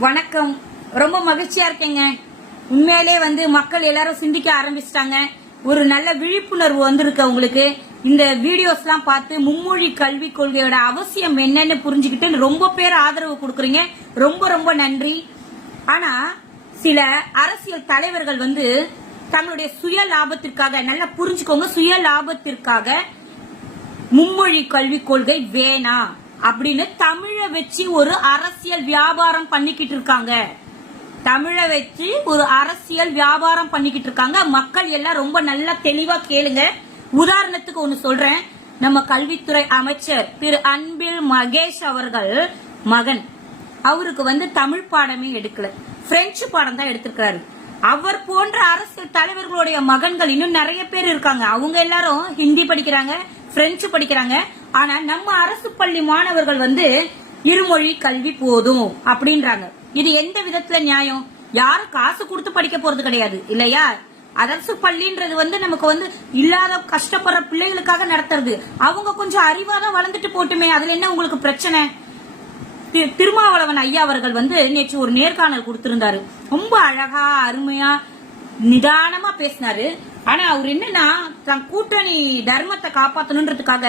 வணக்கம். ரொம்ப மகிழ்ச்சியா இருக்கேங்க. உண்மையிலே வந்து மக்கள் எல்லாரும் சிந்திக்க ஆரம்பிச்சிட்டாங்க. ஒரு நல்ல விழிப்புணர்வு வந்திருக்கு உங்களுக்கு இந்த வீடியோஸ்லாம் பார்த்து மும்மொழி கல்விக் கொள்கையோட அவசியம் என்னன்னு புரிஞ்சுக்கிட்டு ரொம்ப பேர் ஆதரவு கொடுக்குறீங்க. ரொம்ப ரொம்ப நன்றி. ஆனா சில அரசியல் தலைவர்கள் வந்து தங்களுடைய சுய லாபத்திற்காக நல்லா புரிஞ்சுக்கோங்க சுய லாபத்திற்காக மும்மொழி கல்விக் கொள்கை வேணாம். அப்படின்னு தமிழை வச்சு ஒரு அரசியல் வியாபாரம் பண்ணிக்கிட்டு இருக்காங்க. தமிழை வச்சு ஒரு அரசியல் வியாபாரம் பண்ணிக்கிட்டு இருக்காங்க. மக்கள் எல்லாம் ரொம்ப நல்லா தெளிவா கேளுங்க. உதாரணத்துக்கு ஒன்னு சொல்றேன். நம்ம கல்வித்துறை அமைச்சர் திரு அன்பில் மகேஷ் அவர்கள் மகன். அவருக்கு வந்து தமிழ் பாடமே எடுக்கல. பிரெஞ்சு பாடம் தான் எடுத்திருக்காரு. அவர் போன்ற அரசியல் தலைவர்களுடைய மகன்கள் இன்னும் நிறைய பேர் இருக்காங்க. அவங்க எல்லாரும் ஹிந்தி படிக்கிறாங்க. பிரெஞ்சு படிக்கிறாங்க. ஆனா நம்ம அரசு பள்ளி மாணவர்கள் வந்து இருமொழி கல்வி போதும் அப்படின்றாங்க. இது எந்த விதத்துல நியாயம்? யாரும் காசு கொடுத்து படிக்க போறது கிடையாது இல்லையா? அரசு பள்ளின்றது வந்து நமக்கு வந்து இல்லாத கஷ்டப்படுற பிள்ளைகளுக்காக நடத்துறது. அவங்க கொஞ்சம் அறிவாதான் வளர்ந்துட்டு போட்டுமே அதுல என்ன உங்களுக்கு பிரச்சனை? திருமாவளவன் ஐயா அவர்கள் வந்து நேற்று ஒரு நேர்காணல் கொடுத்திருந்தாரு. ரொம்ப அழகா அருமையா நிதானமா பேசினாரு. ஆனா அவர் என்னன்னா தன் கூட்டணி தர்மத்தை காப்பாத்தணுன்றதுக்காக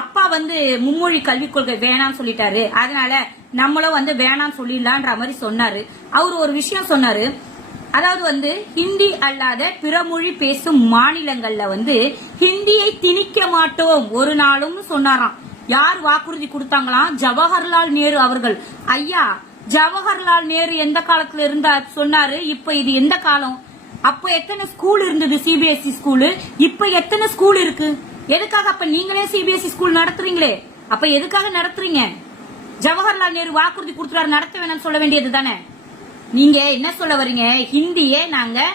அப்பா வந்து மும்மொழி கல்விக் கொள்கை வேணாம்னு சொல்லிட்டாரு. அதனால நம்மளும் வந்து வேணாம்னு சொல்லிடலான்ற மாதிரி சொன்னாரு. அவர் ஒரு விஷயம் சொன்னாரு. அதாவது வந்து ஹிந்தி அல்லாத பிற மொழி பேசும் மாநிலங்கள்ல வந்து ஹிந்தியை திணிக்க மாட்டோம். ஒரு நாளும் சொன்னாராம். யார் வாக்குறுதி கொடுத்தாங்களாம்? ஜவஹர்லால் நேரு அவர்கள். ஐயா ஜவஹர்லால் நேரு எந்த காலத்துல இருந்தா சொன்னாரு இப்ப இது எந்த காலம்? அப்ப எத்தனை ஸ்கூல் இருந்தது? சிபிஎஸ்இ ஸ்கூலு இப்ப எத்தனை ஸ்கூல் இருக்கு? எதுக்காக அப்ப நீங்களே சிபிஎஸ்இ ஸ்கூல் நடத்துறீங்களே? அப்ப எதுக்காக நடத்துறீங்க? ஜவஹர்லால் நேரு வாக்குறுதி கொடுத்துறாரு நடத்த வேணும்னு சொல்ல வேண்டியது தானே? நீங்க என்ன சொல்ல வர்றீங்க ஹிந்தியே நாங்க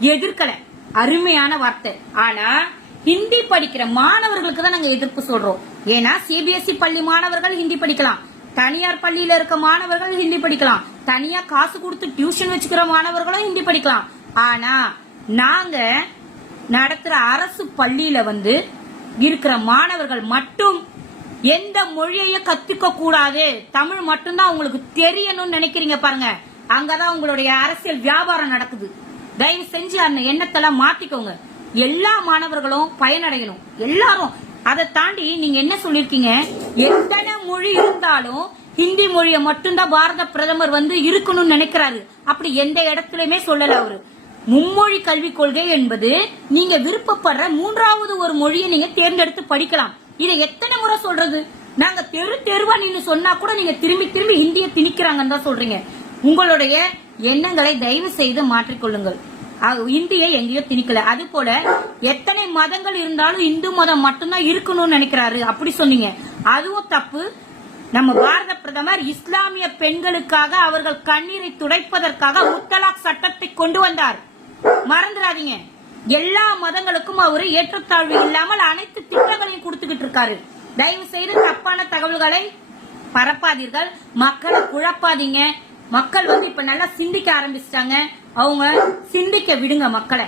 எதிர்க்கல. அருமையான வார்த்தை. ஆனா ஹிந்தி படிக்கிற மாணவர்களுக்கு தான் நாங்க எதிர்ப்பு சொல்றோம். ஏன்னா சிபிஎஸ்இ பள்ளி மாணவர்கள் ஹிந்தி படிக்கலாம். தனியார் பள்ளியில இருக்க மாணவர்கள் ஹிந்தி படிக்கலாம். தனியா காசு கொடுத்து டியூஷன் வச்சுக்கிற மாணவர்களும் ஹிந்தி படிக்கலாம். ஆனா நாங்க நடத்துற அரசு பள்ளியில வந்து இருக்கிற மாணவர்கள் மட்டும் எந்த மொழியையும் கத்துக்க கூடாது. தமிழ் மட்டும்தான் உங்களுக்கு தெரியணும்னு நினைக்கிறீங்க பாருங்க. அங்கதான் உங்களுடைய அரசியல் வியாபாரம் நடக்குது. தயவு செஞ்சு அந்த எண்ணத்தெல்லாம் மாத்திக்கோங்க. எல்லா மாணவர்களும் பயனடையணும். எல்லாரும். அதை தாண்டி நீங்க என்ன சொல்லிருக்கீங்க எத்தனை மொழி இருந்தாலும் ஹிந்தி மொழியை மட்டும்தான் பாரத பிரதமர் வந்து இருக்கணும்னு நினைக்கிறாரு. அப்படி எந்த இடத்துலயுமே சொல்லல அவரு. மும்மொழி கல்விக் கொள்கை என்பது நீங்க விருப்பப்படுற மூன்றாவது ஒரு மொழியை நீங்க தேர்ந்தெடுத்து படிக்கலாம். இதை எத்தனை முறை சொல்றது? நாங்க தெரு தெருவா நீங்க சொன்னா கூட நீங்க திரும்பி திரும்பி ஹிந்தியை திணிக்கிறாங்கன்னு தான் சொல்றீங்க. உங்களுடைய எண்ணங்களை தயவு செய்து மாற்றிக்கொள்ளுங்கள். அஹ் இந்தியை எங்கேயோ திணிக்கல. அது போல எத்தனை மதங்கள் இருந்தாலும் இந்து மதம் மட்டும்தான் இருக்கணும்னு நினைக்கிறாரு. அப்படி சொன்னீங்க. அதுவும் தப்பு. நம்ம பாரத பிரதமர் இஸ்லாமிய பெண்களுக்காக அவர்கள் கண்ணீரை துடைப்பதற்காக முத்தலாக் சட்டத்தை கொண்டு வந்தார். மறந்துடாதீங்க. எல்லா மதங்களுக்கும் அவரு ஏற்றத்தாழ்வு இல்லாமல் அனைத்து திட்டங்களையும் கொடுத்துக்கிட்டு இருக்காரு. தயவு செய்து தப்பான தகவல்களை பரப்பாதீர்கள். மக்களை குழப்பாதீங்க. மக்கள் வந்து இப்ப நல்லா சிந்திக்க ஆரம்பிச்சிட்டாங்க. அவங்க சிந்திக்க விடுங்க மக்களை.